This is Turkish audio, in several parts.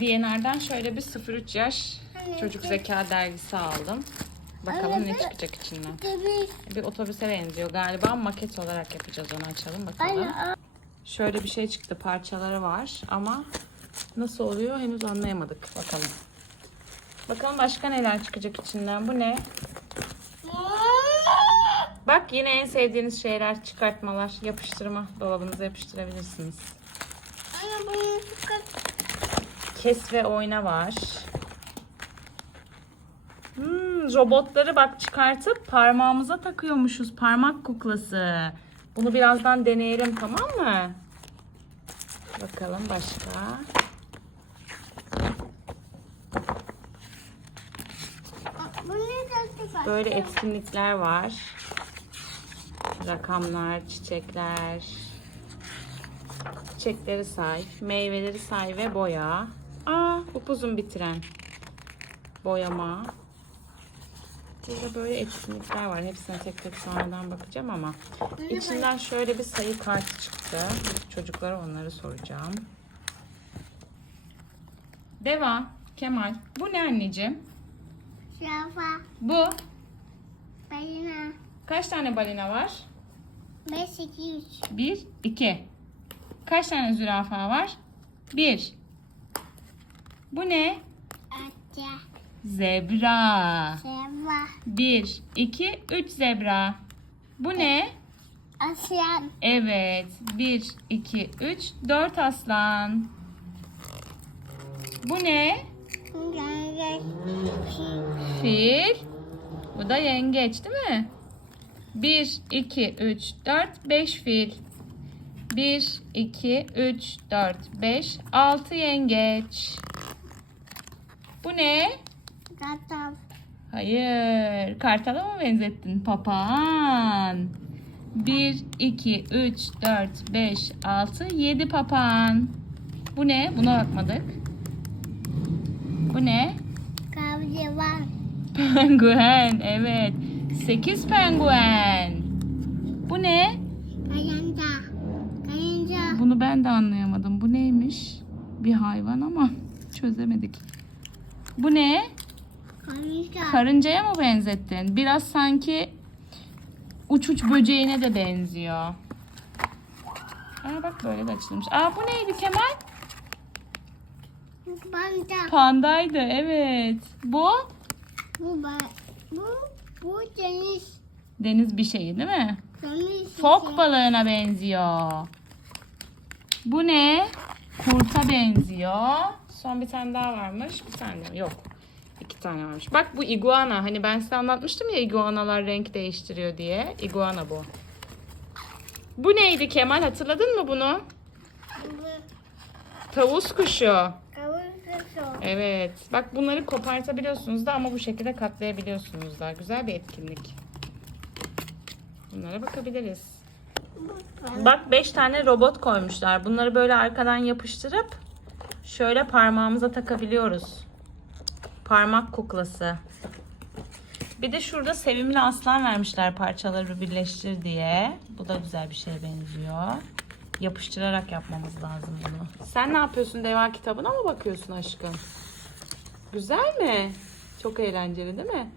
DNR'den şöyle bir 0-3 yaş çocuk zeka dergisi aldım. Bakalım ne çıkacak içinden. Demir. Bir otobüse benziyor galiba. Maket olarak yapacağız onu açalım bakalım. Anne. Şöyle bir şey çıktı. Parçaları var ama nasıl oluyor henüz anlayamadık. Bakalım. Bakalım başka neler çıkacak içinden. Bu ne? Bak yine en sevdiğiniz şeyler, çıkartmalar, yapıştırma. Dolabınıza yapıştırabilirsiniz. Anne bunu çıkart. Kes ve oyna var. Hmm, robotları bak çıkartıp parmağımıza takıyormuşuz. Parmak kuklası. Bunu birazdan deneyelim tamam mı? Bakalım başka. Böyle etkinlikler var. Rakamlar, çiçekler. Çiçekleri say, meyveleri say ve boya. Upuzun bitiren. Boyama. Burada böyle etkinlikler var. Hepsine tek tek sonradan bakacağım ama. İçinden şöyle bir sayı kartı çıktı. Çocuklara onları soracağım. Deva, Kemal. Bu ne anneciğim? Şafa. Bu. Balina. Kaç tane balina var? 5, 2, 3. 1, 2. Kaç tane zürafa var? 1. Bu ne? Atça. Zebra. Seva. 1, 2, 3 zebra. Bu ne? Aslan. Evet. 1, 2, 3, 4 aslan. Bu ne? Yengeç. Fil. Bu da yengeç değil mi? 1, 2, 3, 4, 5 fil. 1, 2, 3, 4, 5, 6 yengeç. Bu ne? Kartal. Hayır. Kartala mı benzettin? Papağan. 1, 2, 3, 4, 5, 6, 7 papağan. Bu ne? Buna bakmadık. Bu ne? Kavcıvan. Penguen. Evet. 8 penguen. Bu ne? Kayınca. Kayınca. Bunu ben de anlayamadım. Bu neymiş? Bir hayvan ama çözemedik. Bu ne? Kayınca. Karıncaya mı benzettin? Biraz sanki uç uç böceğine de benziyor. Aa bak böyle de açılmış. Aa bu neydi Kemal? Banta. Pandaydı evet. Bu Bu bu bu deniz. deniz bir şeyi değil mi? Deniz. Fok balığına benziyor. Bu ne? Kurta benziyor. Son bir tane daha varmış. Bir tane mi? yok. İki tane varmış. Bak bu iguana. Hani ben size anlatmıştım ya iguanalar renk değiştiriyor diye. Iguana bu. Bu neydi Kemal? Hatırladın mı bunu? Bu Tavus kuşu. Evet. Bak bunları kopartabiliyorsunuz da ama bu şekilde katlayabiliyorsunuz da. Güzel bir etkinlik. Bunlara bakabiliriz. Bak 5 tane robot koymuşlar. Bunları böyle arkadan yapıştırıp şöyle parmağımıza takabiliyoruz. Parmak kuklası. Bir de şurada sevimli aslan vermişler parçaları birleştir diye. Bu da güzel bir şeye benziyor. Yapıştırarak yapmamız lazım bunu. Sen ne yapıyorsun? Deva kitabına mı bakıyorsun aşkım? Güzel mi? Çok eğlenceli değil mi?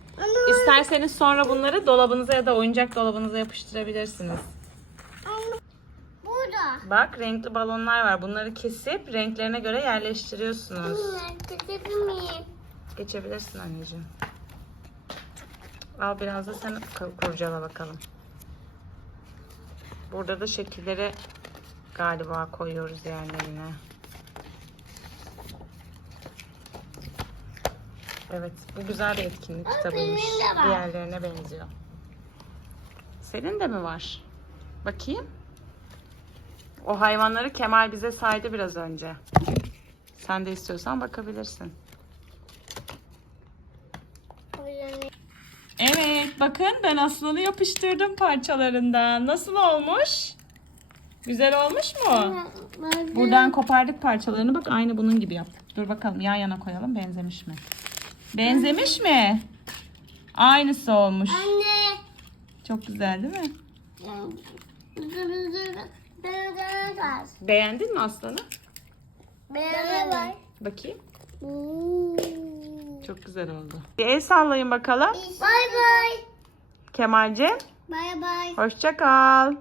İsterseniz sonra bunları dolabınıza ya da oyuncak dolabınıza yapıştırabilirsiniz. Bak renkli balonlar var. Bunları kesip renklerine göre yerleştiriyorsunuz. Geçebilirsin anneciğim. Al biraz da sen kur- kurcala bakalım. Burada da şekilleri galiba koyuyoruz yerlerine. Evet, bu güzel bir etkinlik kitabıymış. Diğerlerine benziyor. Senin de mi var? Bakayım. O hayvanları Kemal bize saydı biraz önce. Sen de istiyorsan bakabilirsin. Evet bakın ben aslanı yapıştırdım parçalarından. Nasıl olmuş? Güzel olmuş mu? Buradan kopardık parçalarını bak aynı bunun gibi yaptık. Dur bakalım yan yana koyalım benzemiş mi? Benzemiş mi? Aynısı olmuş. Anne. Çok güzel değil mi? Var. Beğendin mi aslanı? Beğenme var. Bakayım. Oo. Çok güzel oldu. Bir el sallayın bakalım. Bye bye. Kemal'cim Bye bye. hoşça kal.